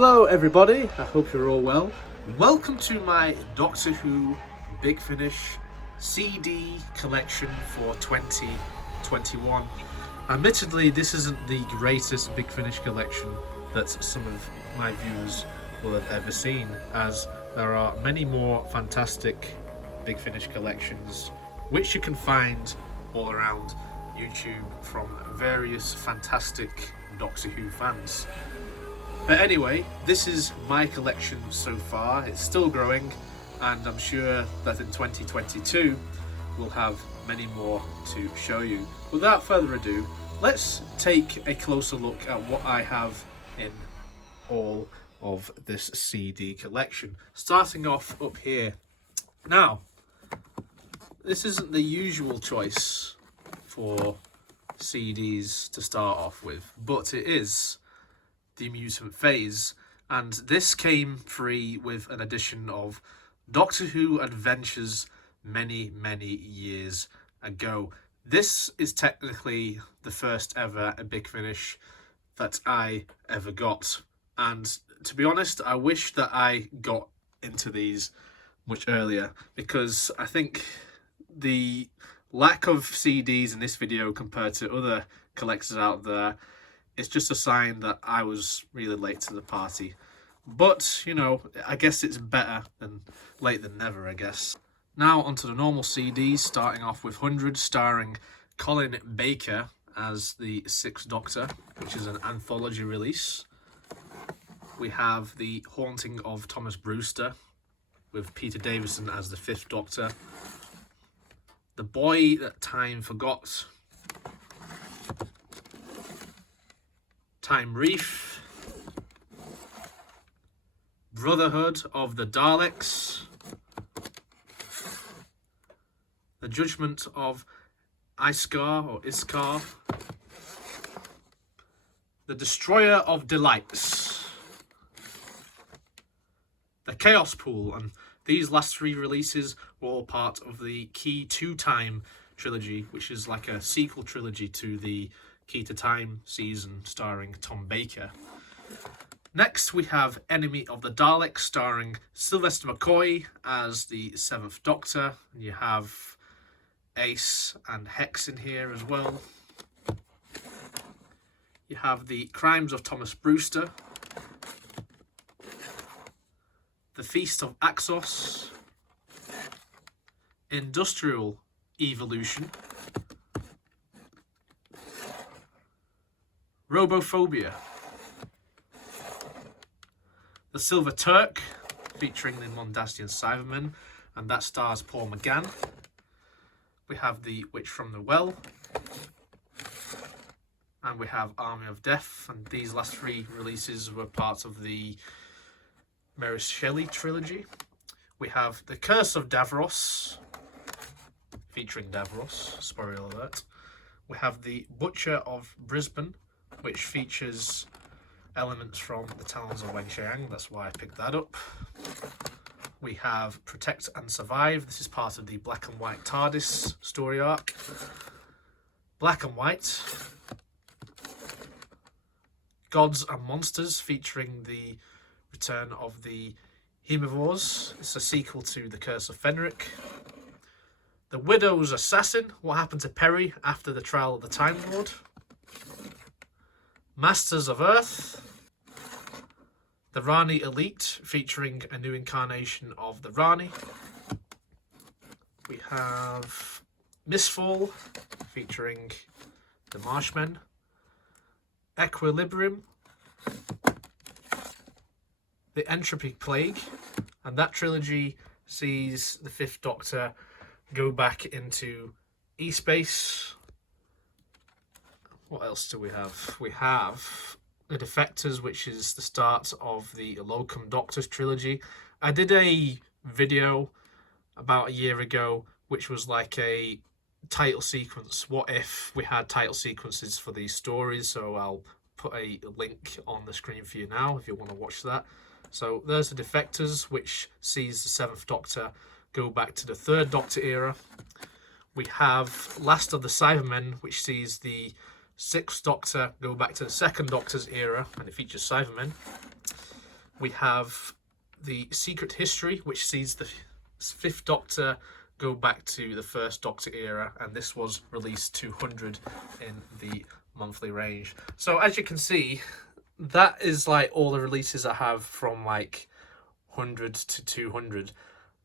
Hello everybody, I hope you're all well. Welcome to my Doctor Who Big Finish CD collection for 2021. Admittedly, this isn't the greatest Big Finish collection that some of my viewers will have ever seen, as there are many more fantastic Big Finish collections which you can find all around YouTube from various fantastic Doctor Who fans. But anyway, this is my collection so far. It's still growing, and I'm sure that in 2022 we'll have many more to show you. Without further ado, let's take a closer look at what I have in all of this CD collection. Starting off up here. Now, this isn't the usual choice for CDs to start off with, but it is the amusement phase, and this came free with an edition of Doctor Who Adventures many years ago. This is technically the first ever Big Finish that I ever got, and to be honest, I wish that I got into these much earlier, because I think the lack of CDs in this video compared to other collectors out there, it's just a sign that I was really late to the party. But, you know, I guess it's better than late than never, I guess. Now onto the normal CDs, starting off with 100, starring Colin Baker as the Sixth Doctor, which is an anthology release. We have The Haunting of Thomas Brewster, with Peter Davison as the Fifth Doctor. The Boy That Time Forgot. Time Reef, Brotherhood of the Daleks, The Judgment of Iskar, The Destroyer of Delights, The Chaos Pool, and these last three releases were all part of the Key to Time trilogy, which is like a sequel trilogy to the Key to Time season starring Tom Baker. Next we have Enemy of the Daleks, starring Sylvester Mccoy as the Seventh Doctor. And you have Ace and Hex in here as well. You have The Crimes of Thomas Brewster, The Feast of Axos, Industrial Evolution, Robophobia, The Silver Turk, featuring the Mondasian Cybermen, and that stars Paul McGann. We have The Witch from the Well, and we have Army of Death, and these last three releases were part of the Mary Shelley trilogy. We have The Curse of Davros, featuring Davros, spoiler alert. We have The Butcher of Brisbane, which features elements from the Talons of Weng-Chiang, that's why I picked that up. We have Protect and Survive, this is part of the Black and White TARDIS story arc. Black and White, Gods and Monsters, featuring the return of the Herbivores. It's a sequel to The Curse of Fenric. The Widow's Assassin, what happened to Perry after the trial of the Time Lord. Masters of Earth, The Rani Elite, featuring a new incarnation of the Rani. We have Mistfall, featuring the Marshmen. Equilibrium, The Entropy Plague, and that trilogy sees the Fifth Doctor go back into E-Space. What else do we have? We have The Defectors, which is the start of the Locum Doctors trilogy. I did a video about a year ago, which was like a title sequence. What if we had title sequences for these stories? So I'll put a link on the screen for you now if you want to watch that. So there's The Defectors, which sees the Seventh Doctor go back to the Third Doctor era. We have Last of the Cybermen, which sees the Sixth Doctor go back to the Second Doctor's era, and it features Cybermen. We have the Secret History, which sees the Fifth Doctor go back to the First Doctor era, and this was released 200 in the monthly range. So as you can see, that is like all the releases I have from like 100 to 200.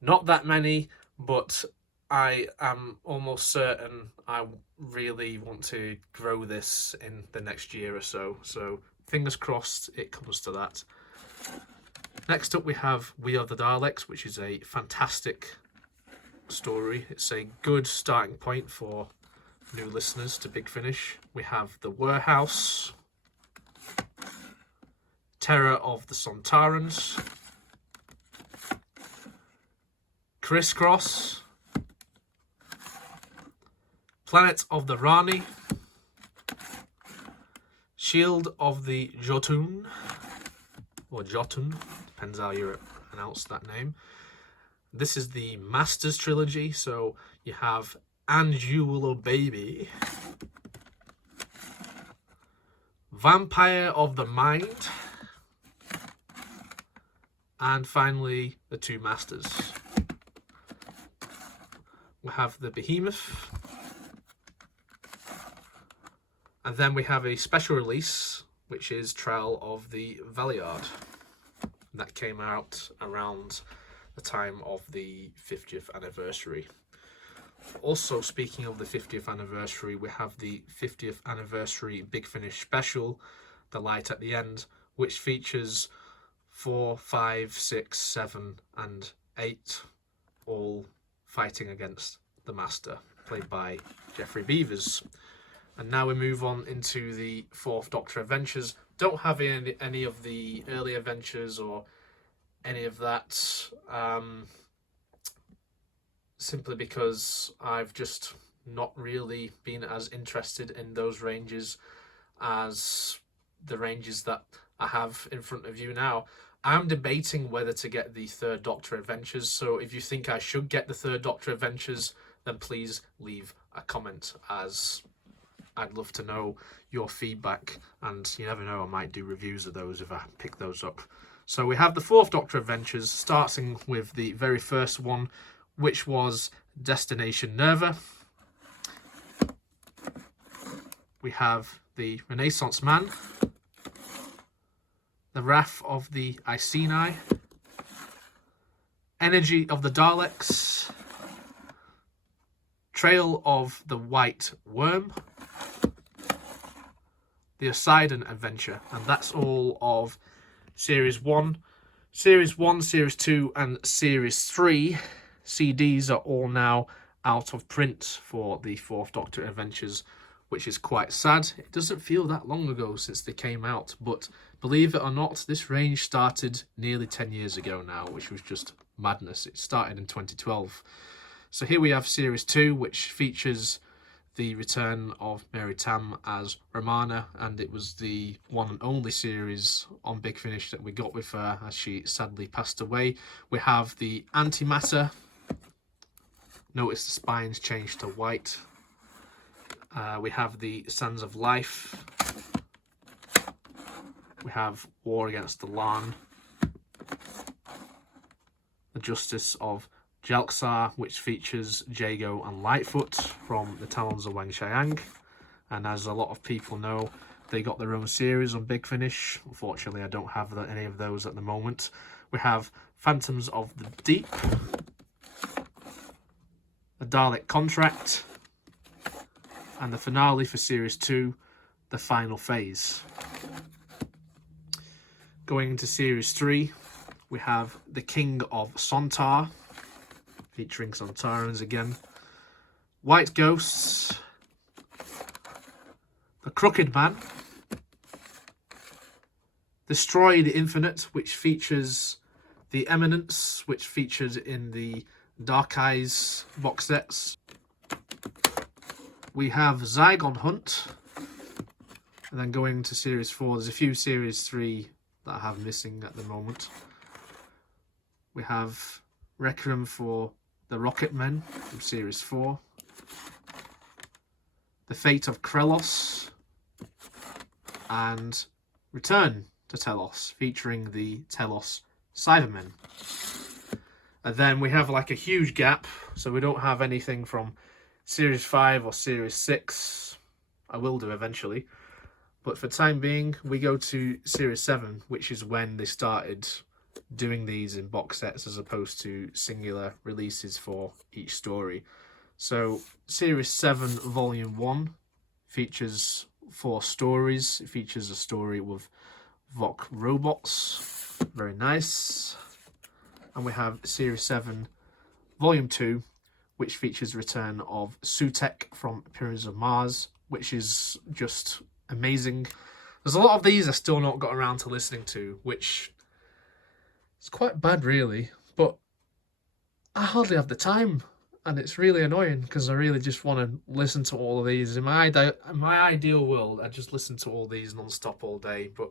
Not that many, but I am almost certain I really want to grow this in the next year or so. So fingers crossed it comes to that. Next up we have We Are the Daleks, which is a fantastic story. It's a good starting point for new listeners to Big Finish. We have The Warehouse, Terror of the Sontarans, Crisscross, Planet of the Rani, Shield of the Jotun, or Jotun, depends how you pronounce that name. This is the Masters trilogy, so you have And You Will Obey Me, Vampire of the Mind, and finally the Two Masters. We have the Behemoth, and then we have a special release, which is Trial of the Valeyard. That came out around the time of the 50th anniversary. Also, speaking of the 50th anniversary, we have the 50th anniversary Big Finish special, The Light at the End, which features 4, 5, 6, 7 and 8 all fighting against the Master, played by Geoffrey Beevers. And now we move on into the Fourth Doctor adventures. Don't have any of the early adventures or any of that, simply because I've just not really been as interested in those ranges as the ranges that I have in front of you now. I'm debating whether to get the Third Doctor adventures, so if you think I should get the Third Doctor adventures, then please leave a comment, as I'd love to know your feedback, and you never know, I might do reviews of those if I pick those up. So we have the Fourth Doctor adventures, starting with the very first one, which was Destination Nerva. We have the Renaissance Man, the Wrath of the Iceni, Energy of the Daleks, Trail of the White Worm, the Poseidon Adventure, and that's all of Series 1. Series 1, Series 2 and Series 3 CDs are all now out of print for the Fourth Doctor adventures, which is quite sad. It doesn't feel that long ago since they came out, but believe it or not, this range started nearly 10 years ago now, which was just madness. It started in 2012. So here we have Series 2, which features the return of Mary Tam as Romana, and it was the one and only series on Big Finish that we got with her, as she sadly passed away. We have the Antimatter. Notice the spines changed to white. We have the Sands of Life. We have War Against the Larn. The Justice of Jalxar, which features Jago and Lightfoot from the Talons of Wang Xiang. And as a lot of people know, they got their own series on Big Finish. Unfortunately, I don't have any of those at the moment. We have Phantoms of the Deep, the Dalek Contract, and the finale for Series 2, the Final Phase. Going into Series 3, we have the King of Sontar, featuring Sontarans again, White Ghosts, the Crooked Man, Destroy the Infinite, which features the Eminence, which featured in the Dark Eyes box sets. We have Zygon Hunt, and then going to Series 4, there's a few Series 3 that I have missing at the moment. We have Requiem for the Rocket Men from Series 4, The Fate of Krelos, and Return to Telos, featuring the Telos Cybermen. And then we have like a huge gap, so we don't have anything from Series 5 or Series 6. I will do eventually. But for the time being, we go to Series 7, which is when they started doing these in box sets as opposed to singular releases for each story. So Series 7 Volume 1 features 4 stories. It features a story with Vok robots. Very nice. And we have Series 7 Volume 2, which features return of Sutek from Pyramids of Mars, which is just amazing. There's a lot of these I still not got around to listening to, which is quite bad really, but I hardly have the time, and it's really annoying because I really just want to listen to all of these. In my ideal world, I just listen to all these non-stop all day, but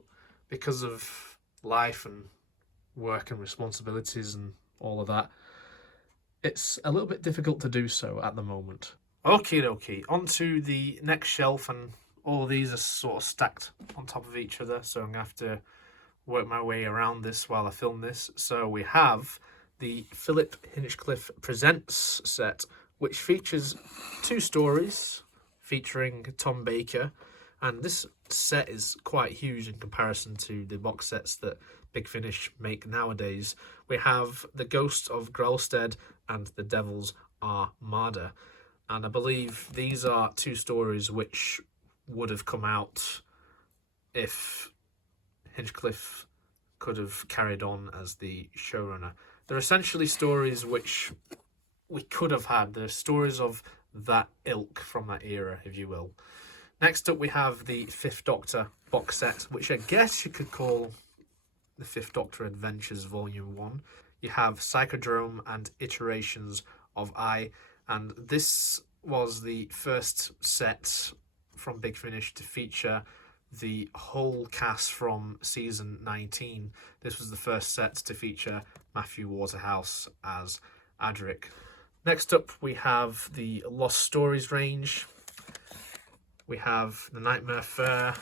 because of life and work and responsibilities and all of that, it's a little bit difficult to do so at the moment. Okie dokie, on to the next shelf, and all of these are sort of stacked on top of each other, so I'm going to have to work my way around this while I film this. So we have the Philip Hinchcliffe Presents set, which features 2 stories featuring Tom Baker, and this set is quite huge in comparison to the box sets that Big Finish make nowadays. We have The Ghost of Grelstead and The Devils Armada, and I believe these are 2 stories which would have come out if Hinchcliffe could have carried on as the showrunner. They're essentially stories which we could have had. They're stories of that ilk from that era, if you will. Next up, we have the 5th Doctor box set, which I guess you could call the 5th Doctor Adventures Volume 1. You have Psychodrome and Iterations of I, and this was the first set from Big Finish to feature the whole cast from season 19. This was the first set to feature Matthew Waterhouse as Adric. Next up, we have the Lost Stories range. We have The Nightmare Fair,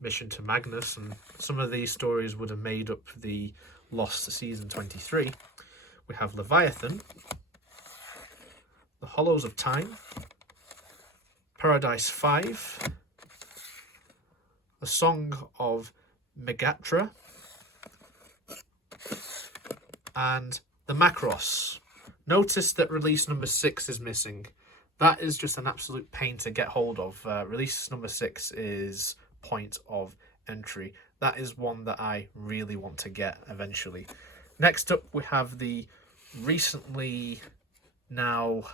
Mission to Magnus, and some of these stories would have made up the Lost season 23. We have Leviathan, The Hollows of Time, Paradise 5, The Song of Megatra, and The Macross. Notice that release number 6 is missing. That is just an absolute pain to get hold of. Release number 6 is point of entry. That is one that I really want to get eventually. Next up, we have the recently now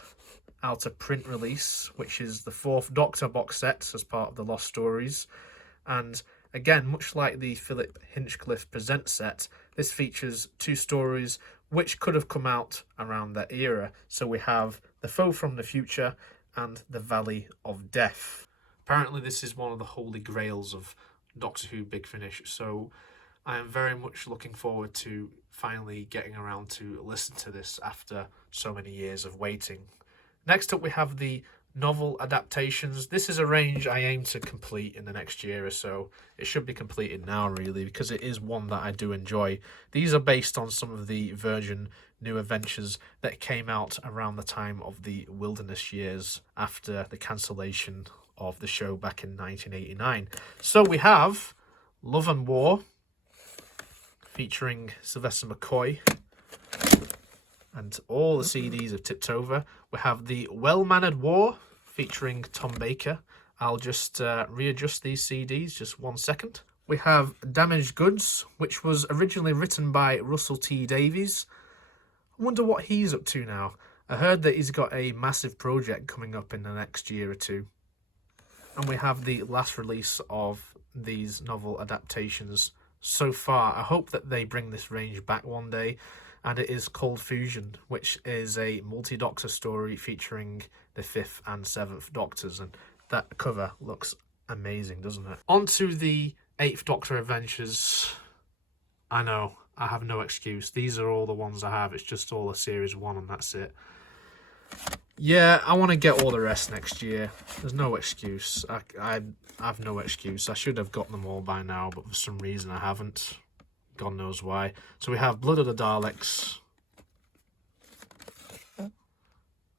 out of print release, which is the 4th Doctor box set as part of the Lost Stories. And again, much like the Philip Hinchcliffe Presents set, this features 2 stories which could have come out around that era. So we have The Foe from the Future and The Valley of Death. Apparently this is one of the holy grails of Doctor Who Big Finish, so I am very much looking forward to finally getting around to listen to this after so many years of waiting. Next up, we have the Novel Adaptations. This is a range I aim to complete in the next year or so. It should be completed now, really, because it is one that I do enjoy. These are based on some of the Virgin new adventures that came out around the time of the Wilderness years after the cancellation of the show back in 1989. So we have Love and War, featuring Sylvester Mccoy, and all the CDs have tipped over. We have the Well-Mannered War, featuring Tom Baker. I'll just readjust these CDs, just 1 second. We have Damaged Goods, which was originally written by Russell T Davies. I wonder what he's up to now. I heard that he's got a massive project coming up in the next year or two. And we have the last release of these novel adaptations so far. I hope that they bring this range back one day, and it is Cold Fusion, which is a multi-Doctor story featuring the 5th and 7th Doctors, and that cover looks amazing, doesn't it? On to the 8th Doctor Adventures. I know, I have no excuse. These are all the ones I have. It's just all a Series 1 and that's it. Yeah, I want to get all the rest next year. There's no excuse. I have no excuse. I should have got them all by now, but for some reason I haven't. God knows why. So we have Blood of the Daleks.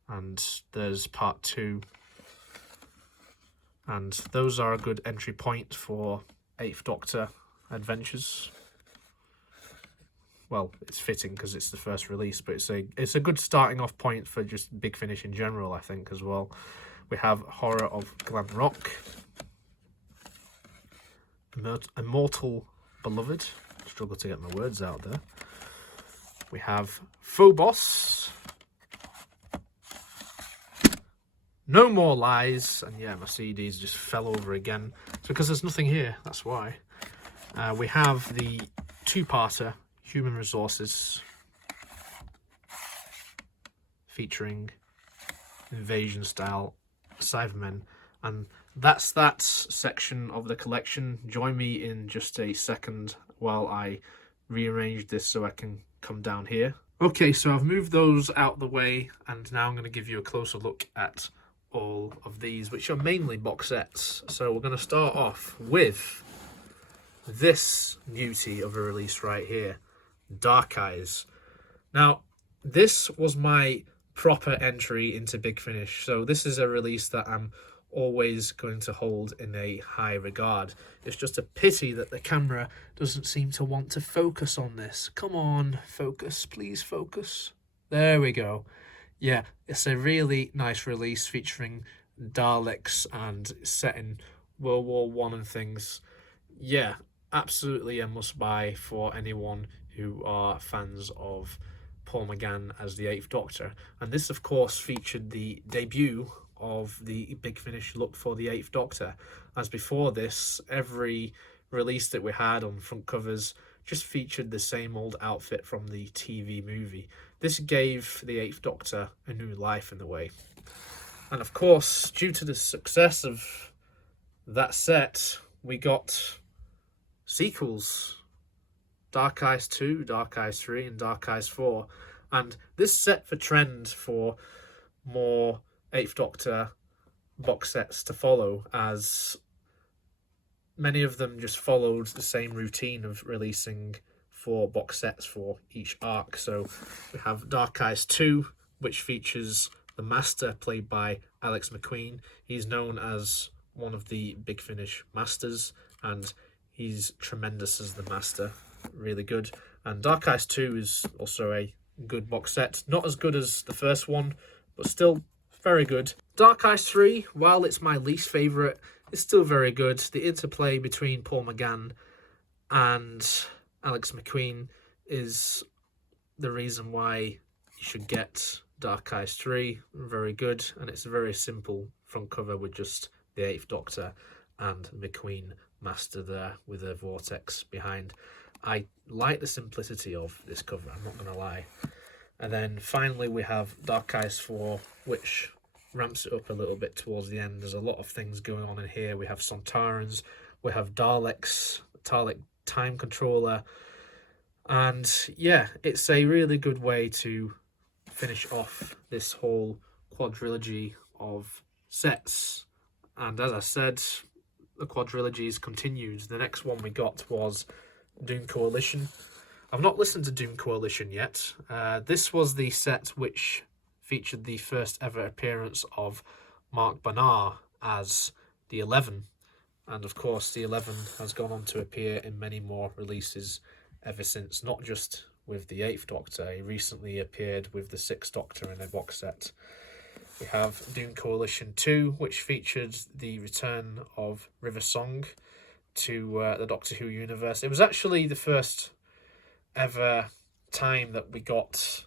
And there's part 2. And those are a good entry point for 8th Doctor adventures. Well, it's fitting because it's the first release, but it's a good starting off point for just Big Finish in general, I think, as well. We have Horror of Glam Rock, Immortal Beloved. Struggle to get my words out there. We have Phobos, No More Lies, and yeah, my CDs just fell over again. It's because there's nothing here, that's why. We have the 2-parter, Human Resources, featuring invasion-style Cybermen. And that's that section of the collection. Join me in just a second while I rearrange this so I can come down here. Okay, so I've moved those out the way, and now I'm going to give you a closer look at all of these, which are mainly box sets. So we're going to start off with this beauty of a release right here, Dark Eyes. Now, this was my proper entry into Big Finish, so this is a release that I'm always going to hold in a high regard. It's just a pity that the camera doesn't seem to want to focus on this. Come on, focus, please focus. There we go. Yeah, it's a really nice release featuring Daleks and set in World War One and things. Yeah, absolutely a must-buy for anyone who are fans of Paul McGann as the 8th Doctor. And this, of course, featured the debut of the Big Finish look for the 8th Doctor. As before this, every release that we had on front covers just featured the same old outfit from the TV movie. This gave the 8th Doctor a new life in a way. And of course, due to the success of that set, we got sequels. Dark Eyes 2, Dark Eyes 3, and Dark Eyes 4. And this set the trend for more 8th Doctor box sets to follow, as many of them just followed the same routine of releasing 4 box sets for each arc. So we have Dark Eyes 2, which features the Master, played by Alex McQueen. He's known as one of the Big Finish Masters, and he's tremendous as the Master. Really good. And Dark Eyes 2 is also a good box set. Not as good as the first one, but still very good. Dark Eyes 3, while it's my least favourite, it's still very good. The interplay between Paul McGann and Alex McQueen is the reason why you should get Dark Eyes 3. Very good, and it's a very simple front cover with just the 8th Doctor and McQueen Master there with a vortex behind. I like the simplicity of this cover, I'm not going to lie. And then finally we have Dark Eyes 4, which ramps it up a little bit towards the end. There's a lot of things going on in here. We have Sontarans, we have Daleks, Dalek Time Controller, and yeah, it's a really good way to finish off this whole quadrilogy of sets. And as I said, the quadrilogy is continued. The next one we got was Dune Coalition. I've not listened to Dune Coalition yet. This was the set which featured the first ever appearance of Mark Bernard as the 11. And of course, the 11 has gone on to appear in many more releases ever since, not just with the 8th Doctor. He recently appeared with the 6th Doctor in a box set. We have Dune Coalition 2, which featured the return of River Song to the Doctor Who universe. It was actually the first ever time that we got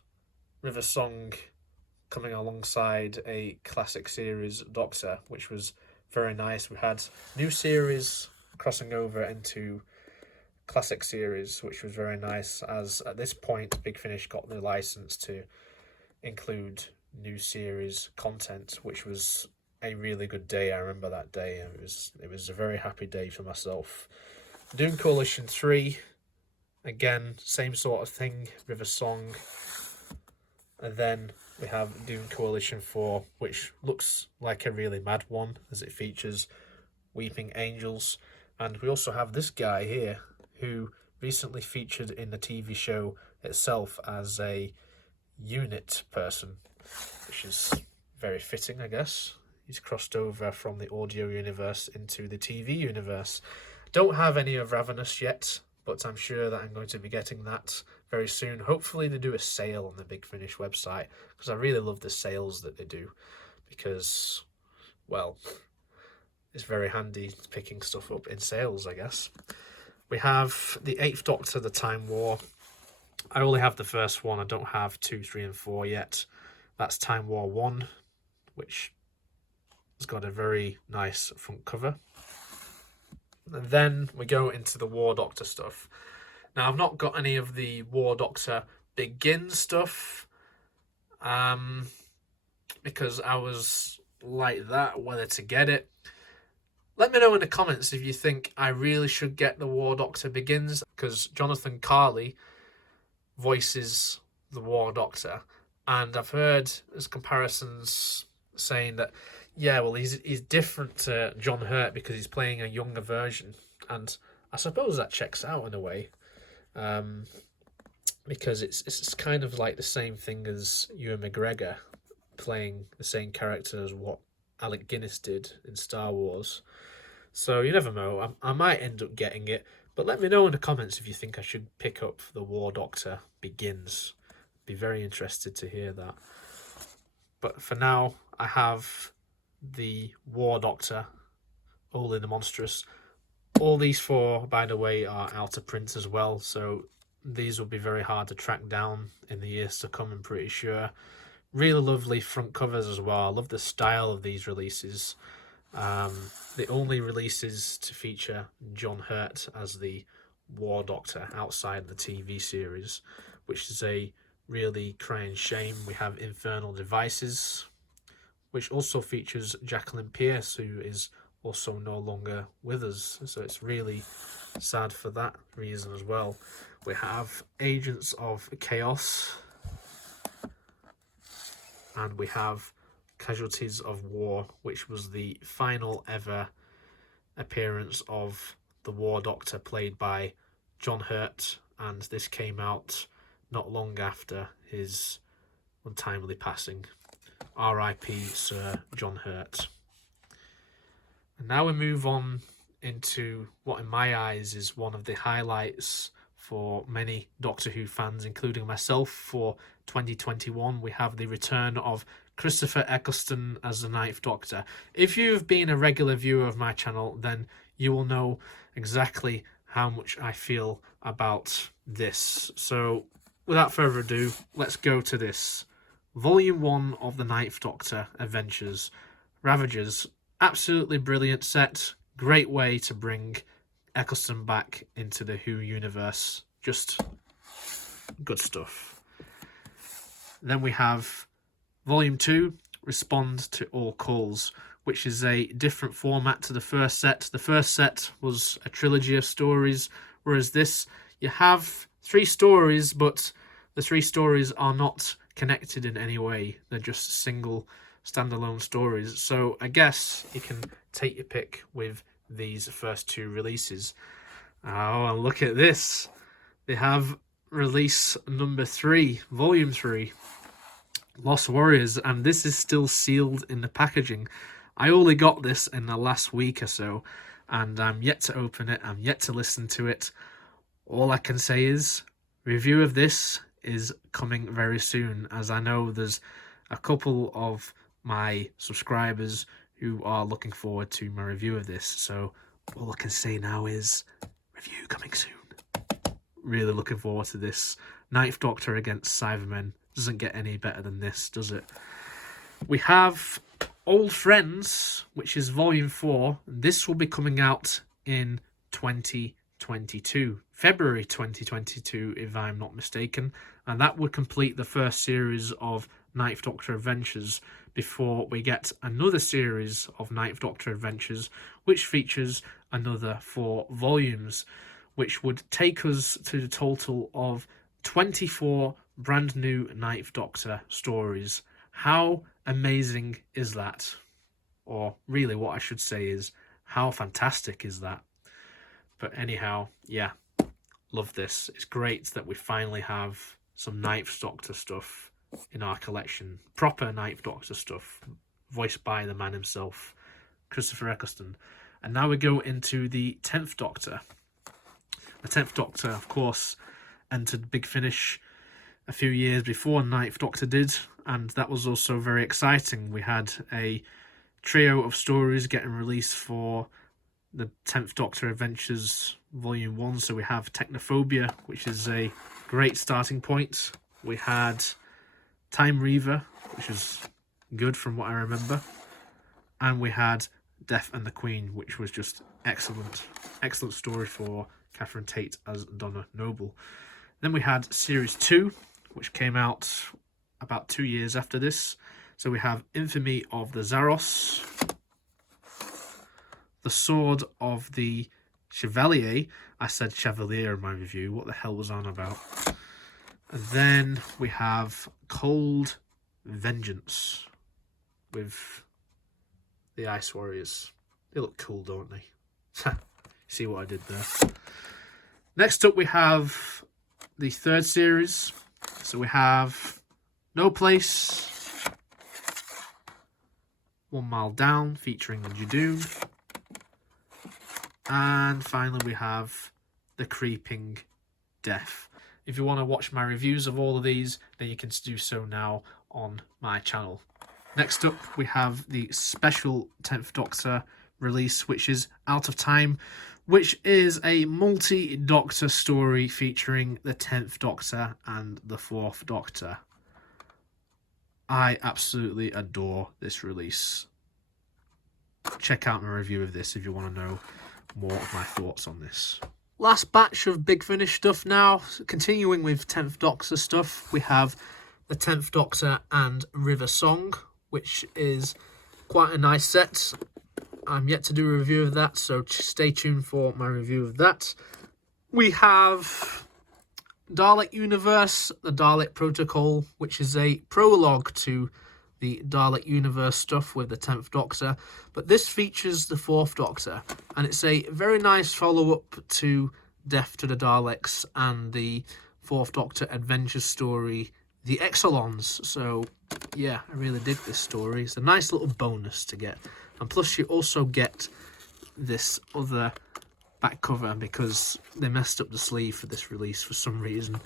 River Song coming alongside a classic series Doctor, which was very nice. We had new series crossing over into classic series, which was very nice, as at this point Big Finish got the license to include new series content, which was a really good day. I remember that day. It was a very happy day for myself. Dune Coalition 3, again, same sort of thing, River Song. And then we have Dune Coalition 4, which looks like a really mad one, as it features weeping angels. And we also have this guy here, who recently featured in the TV show itself as a unit person, which is very fitting, I guess. He's crossed over from the audio universe into the TV universe. Don't have any of Ravenous yet, but I'm sure that I'm going to be getting that very soon. Hopefully they do a sale on the Big Finish website, because I really love the sales that they do, because, well, it's very handy picking stuff up in sales, I guess. We have the 8th Doctor, the Time War. I only have the first one. I don't have 2, 3 and 4 yet. That's Time War 1, which has got a very nice front cover. And then we go into the War Doctor stuff. Now, I've not got any of the War Doctor Begin stuff, because I was like that, whether to get it. Let me know in the comments if you think I really should get the War Doctor Begins, because Jonathan Carley voices the War Doctor, and I've heard there's comparisons saying that, yeah, well, he's different to John Hurt because he's playing a younger version, and I suppose that checks out in a way, because it's kind of like the same thing as Ewan McGregor playing the same character as what Alec Guinness did in Star Wars. So you never know, I might end up getting it, but let me know in the comments if you think I should pick up the War Doctor Begins. Be very interested to hear that. But for now, I have the War Doctor, All in the Monstrous. All these 4, by the way, are out of print as well, so these will be very hard to track down in the years to come, I'm pretty sure. Really lovely front covers as well. I love the style of these releases. The only releases to feature John Hurt as the War Doctor outside the TV series, which is a really crying shame. We have Infernal Devices, which also features Jacqueline Pearce, who is also no longer with us, so it's really sad for that reason as well. We have Agents of Chaos, and we have Casualties of War, which was the final ever appearance of the War Doctor played by John Hurt, and this came out not long after his untimely passing. R.I.P. Sir John Hurt. And now we move on into what in my eyes is one of the highlights for many Doctor Who fans, including myself, for 2021. We have the return of Christopher Eccleston as the 9th Doctor. If you've been a regular viewer of my channel, then you will know exactly how much I feel about this. So without further ado, let's go to this. Volume 1 of the 9th Doctor Adventures. Ravagers. Absolutely brilliant set. Great way to bring Eccleston back into the Who universe. Just good stuff. Then we have Volume 2, Respond to All Calls, which is a different format to the first set. The first set was a trilogy of stories, whereas this, you have 3 stories, but the 3 stories are not connected in any way. They're just single standalone stories. So I guess you can take your pick with these first 2 releases. Oh, and look at this. They have release number 3, volume 3, Lost Warriors, and this is still sealed in the packaging. I only got this in the last week or so, and I'm yet to open it. I'm yet to listen to it. All I can say is, review of this is coming very soon, as I know there's a couple of my subscribers who are looking forward to my review of this. So all I can say now is, review coming soon. Really looking forward to this. 9th Doctor against Cybermen. Doesn't get any better than this, does it? We have Old Friends, which is volume 4. This will be coming out in 2022. February 2022, if I'm not mistaken. And that would complete the first series of 9th Doctor Adventures before we get another series of 9th Doctor Adventures, which features another 4 volumes, which would take us to the total of 24 brand new 9th Doctor stories. How amazing is that? Or really what I should say is, how fantastic is that? But anyhow, yeah, love this. It's great that we finally have some Ninth Doctor stuff in our collection. Proper Ninth Doctor stuff, voiced by the man himself, Christopher Eccleston. And now we go into the 10th Doctor. The 10th Doctor, of course, entered Big Finish a few years before Ninth Doctor did, and that was also very exciting. We had a trio of stories getting released for the 10th Doctor Adventures Volume 1. So we have Technophobia, which is a great starting point. We had Time Reaver, which is good from what I remember. And we had Death and the Queen, which was just excellent. Excellent story for Catherine Tate as Donna Noble. Then we had Series 2, which came out about 2 years after this. So we have Infamy of the Zaros, The Sword of the Chevalier. I said Chevalier in my review. What the hell was I on about? And then we have Cold Vengeance with the Ice Warriors. They look cool, don't they? See what I did there. Next up we have the third series. So we have No Place, 1 Mile Down featuring the Judoon. And finally we have The Creeping Death. If you want to watch my reviews of all of these, then you can do so now on my channel. Next up we have the special 10th Doctor release, which is Out of Time, which is a multi-Doctor story featuring the 10th Doctor and the 4th Doctor. I absolutely adore this release. Check out my review of this if you want to know more of my thoughts on this. Last batch of Big Finish stuff now. Continuing with 10th Doctor stuff, we have the 10th Doctor and River Song, which is quite a nice set. I'm yet to do a review of that, so stay tuned for my review of that. We have Dalek Universe, the Dalek Protocol, which is a prologue to the Dalek Universe stuff with the 10th Doctor, but this features the 4th Doctor, and it's a very nice follow-up to Death to the Daleks and the 4th Doctor adventure story, The Exelons. So yeah, I really dig this story. It's a nice little bonus to get, and plus you also get this other back cover because they messed up the sleeve for this release for some reason.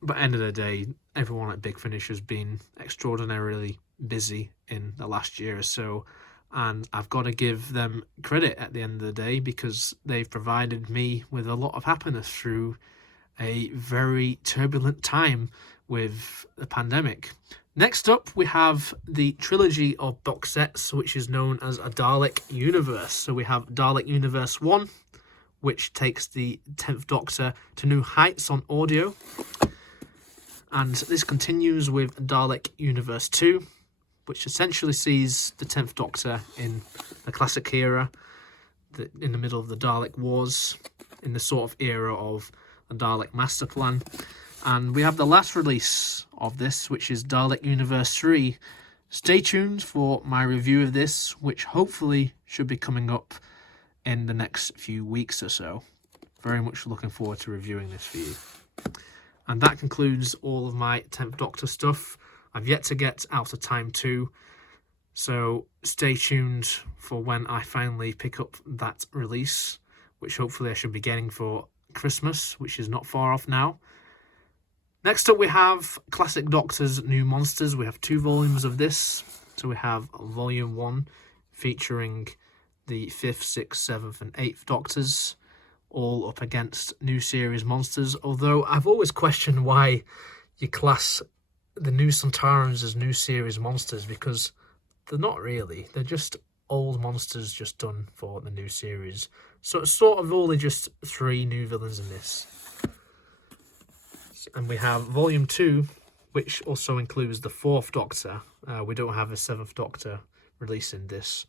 But end of the day, everyone at Big Finish has been extraordinarily busy in the last year or so, and I've got to give them credit at the end of the day because they've provided me with a lot of happiness through a very turbulent time with the pandemic. Next up, we have the trilogy of box sets, which is known as a Dalek Universe. So we have Dalek Universe 1, which takes the 10th Doctor to new heights on audio. And this continues with Dalek Universe 2, which essentially sees the 10th Doctor in the classic era, in the middle of the Dalek Wars, in the sort of era of the Dalek Master Plan. And we have the last release of this, which is Dalek Universe 3. Stay tuned for my review of this, which hopefully should be coming up in the next few weeks or so. Very much looking forward to reviewing this for you. And that concludes all of my 10th Doctor stuff. I've yet to get Out of Time 2, so stay tuned for when I finally pick up that release, which hopefully I should be getting for Christmas, which is not far off now. Next up we have Classic Doctor's New Monsters. We have 2 volumes of this. So we have Volume 1 featuring the 5th, 6th, 7th and 8th Doctors, all up against new series monsters, although I've always questioned why you class the new Sontarans as new series monsters, because they're not really. They're just old monsters just done for the new series. So it's sort of only just 3 new villains in this. And we have Volume 2, which also includes the 4th Doctor. We don't have a 7th Doctor releasing this.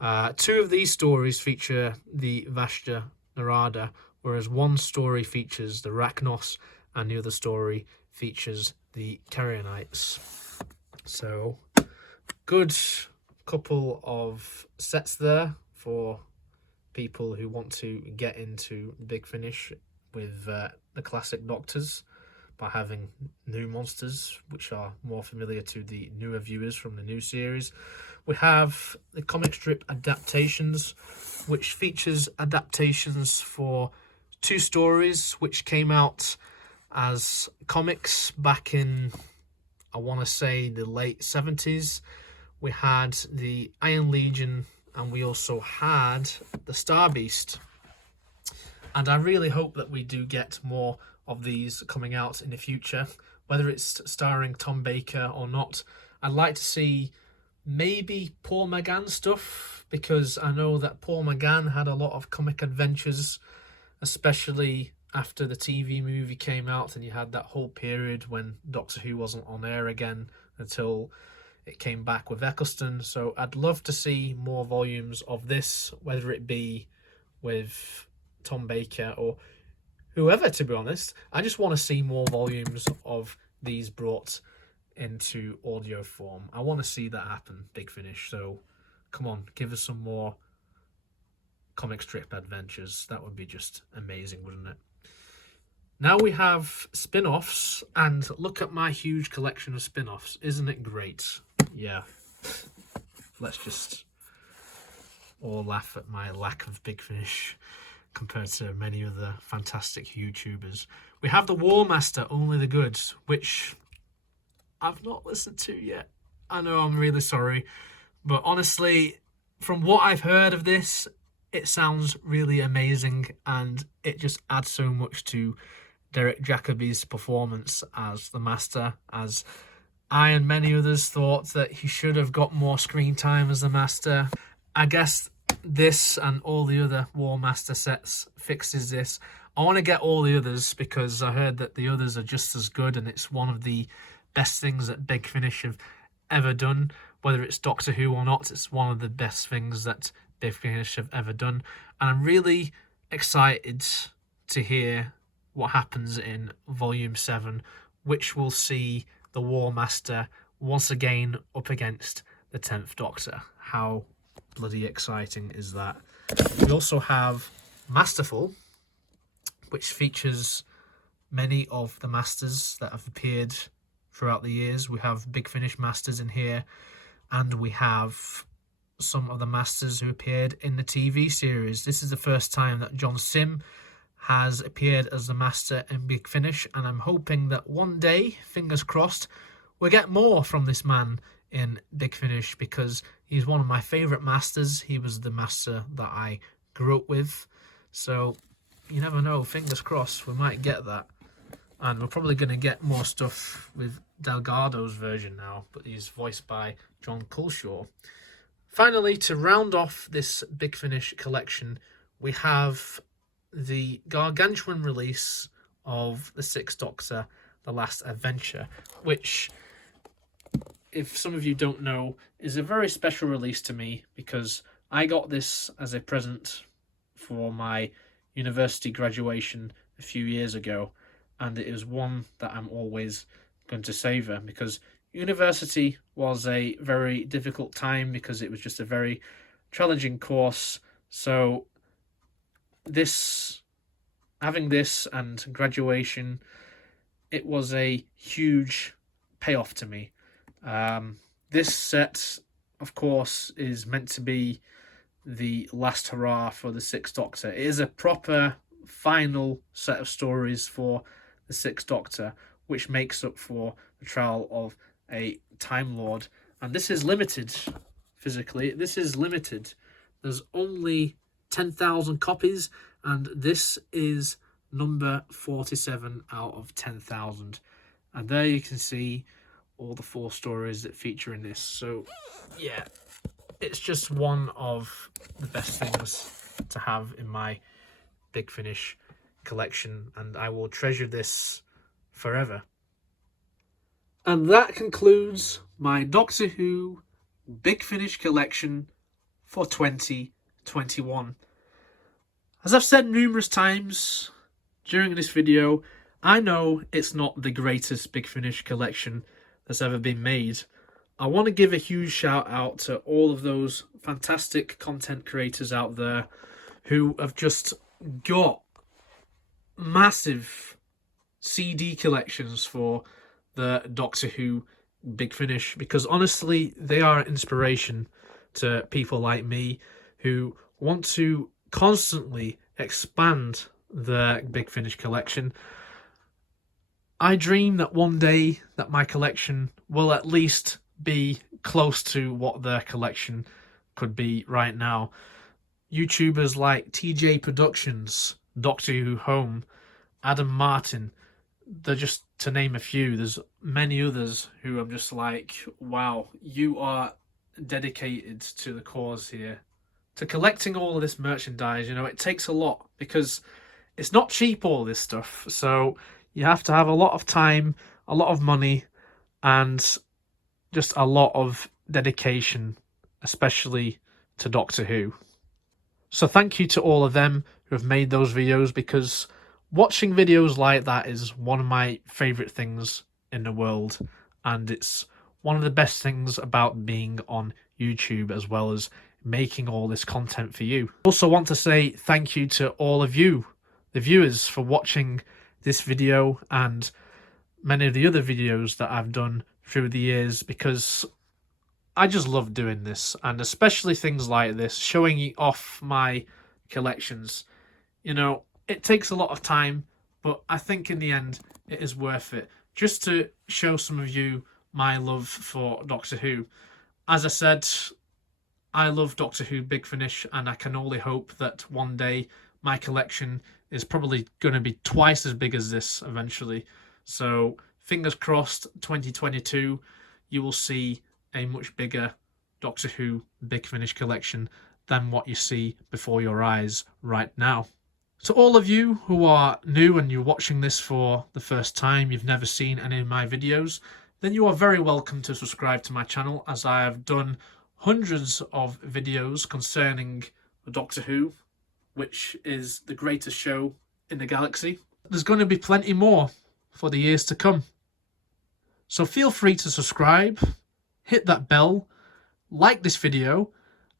2 of these stories feature the Vashta Narada, whereas one story features the Rachnos and the other story features the Carrionites. So good couple of sets there for people who want to get into Big Finish with the classic Doctors by having new monsters which are more familiar to the newer viewers from the new series. We have the comic strip adaptations, which features adaptations for 2 stories which came out as comics back in, I want to say, the late 70s. We had the Iron Legion, and we also had the Star Beast. And I really hope that we do get more of these coming out in the future, whether it's starring Tom Baker or not. I'd like to see maybe Paul McGann stuff, because I know that Paul McGann had a lot of comic adventures, especially after the TV movie came out, and you had that whole period when Doctor Who wasn't on air again until it came back with Eccleston. So I'd love to see more volumes of this, whether it be with Tom Baker or whoever, to be honest. I just want to see more volumes of these brought into audio form. I want to see that happen, Big Finish. So come on, give us some more comic strip adventures. That would be just amazing, wouldn't it? Now we have spin-offs, and look at my huge collection of spin-offs. Isn't it great? Yeah. Let's just all laugh at my lack of Big Finish compared to many other fantastic YouTubers. We have the War Master, Only the Good, which I've not listened to yet. I know, I'm really sorry. But honestly, from what I've heard of this, it sounds really amazing, and it just adds so much to Derek Jacobi's performance as the Master, as I and many others thought that he should have got more screen time as the Master. I guess this and all the other War Master sets fixes this. I want to get all the others because I heard that the others are just as good, and it's one of the best things that Big Finish have ever done. Whether it's Doctor Who or not, it's one of the best things that Big Finish have ever done. And I'm really excited to hear what happens in Volume 7, which will see the War Master once again up against the 10th Doctor. How bloody exciting is that? We also have Masterful, which features many of the Masters that have appeared throughout the years. We have Big Finish Masters in here, and we have some of the Masters who appeared in the TV series. This is the first time that John Sim has appeared as the Master in Big Finish, and I'm hoping that one day, fingers crossed, we'll get more from this man in Big Finish, because he's one of my favourite Masters. He was the Master that I grew up with, so you never know, fingers crossed, we might get that. And we're probably going to get more stuff with Delgado's version now, but he's voiced by John Culshaw. Finally, to round off this Big Finish collection, we have the gargantuan release of the 6th Doctor, The Last Adventure, which, if some of you don't know, is a very special release to me, because I got this as a present for my university graduation a few years ago, and it is one that I'm always going to savour, because university was a very difficult time, because it was just a very challenging course. So having this and graduation, it was a huge payoff to me. This set, of course, is meant to be the last hurrah for the 6th Doctor. It is a proper final set of stories for the 6th Doctor, which makes up for the trial of a Time Lord. And this is limited, physically. This is limited. There's only 10,000 copies, and this is number 47 out of 10,000. And there you can see all the 4 stories that feature in this. So, yeah, it's just one of the best things to have in my Big Finish collection, and I will treasure this forever. And that concludes my Doctor Who Big Finish collection for 2021. As I've said numerous times during this video, I know it's not the greatest Big Finish collection that's ever been made. I want to give a huge shout out to all of those fantastic content creators out there who have just got massive CD collections for the Doctor Who Big Finish, because honestly, they are an inspiration to people like me who want to constantly expand the Big Finish collection. I dream that one day that my collection will at least be close to what their collection could be right now. YouTubers like TJ Productions, Doctor Who Home, Adam Martin, they're just to name a few. There's many others who I'm just like, wow, you are dedicated to the cause here. To collecting all of this merchandise, it takes a lot because it's not cheap, all this stuff. So you have to have a lot of time, a lot of money, and just a lot of dedication, especially to Doctor Who. So thank you to all of them who have made those videos, because watching videos like that is one of my favourite things in the world, and it's one of the best things about being on YouTube as well as making all this content for you. I also want to say thank you to all of you, the viewers, for watching this video and many of the other videos that I've done through the years, because I just love doing this, and especially things like this, showing off my collections. It takes a lot of time, but I think in the end it is worth it, just to show some of you my love for Doctor Who. As I said, I love Doctor Who Big Finish, and I can only hope that one day my collection is probably going to be twice as big as this eventually. So fingers crossed, 2022 you will see a much bigger Doctor Who Big Finish collection than what you see before your eyes right now. To all of you who are new and you're watching this for the first time, you've never seen any of my videos, then you are very welcome to subscribe to my channel, as I have done hundreds of videos concerning Doctor Who, which is the greatest show in the galaxy. There's going to be plenty more for the years to come. So feel free to subscribe, hit that bell, like this video,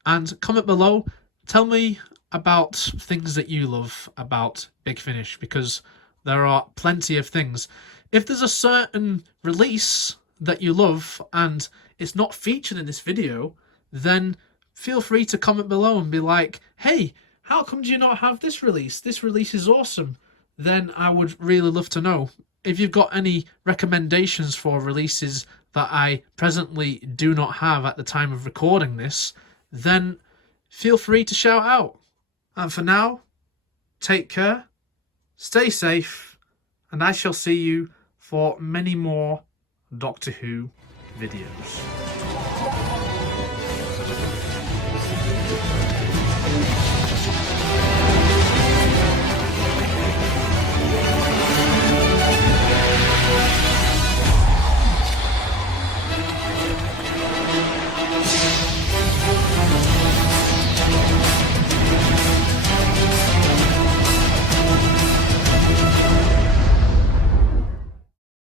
and comment below. Tell me about things that you love about Big Finish, because there are plenty of things. If there's a certain release that you love and it's not featured in this video, then feel free to comment below and be like, hey, how come do you not have this release? This release is awesome. Then I would really love to know. If you've got any recommendations for releases that I presently do not have at the time of recording this, then feel free to shout out. And for now, take care, stay safe, and I shall see you for many more Doctor Who videos.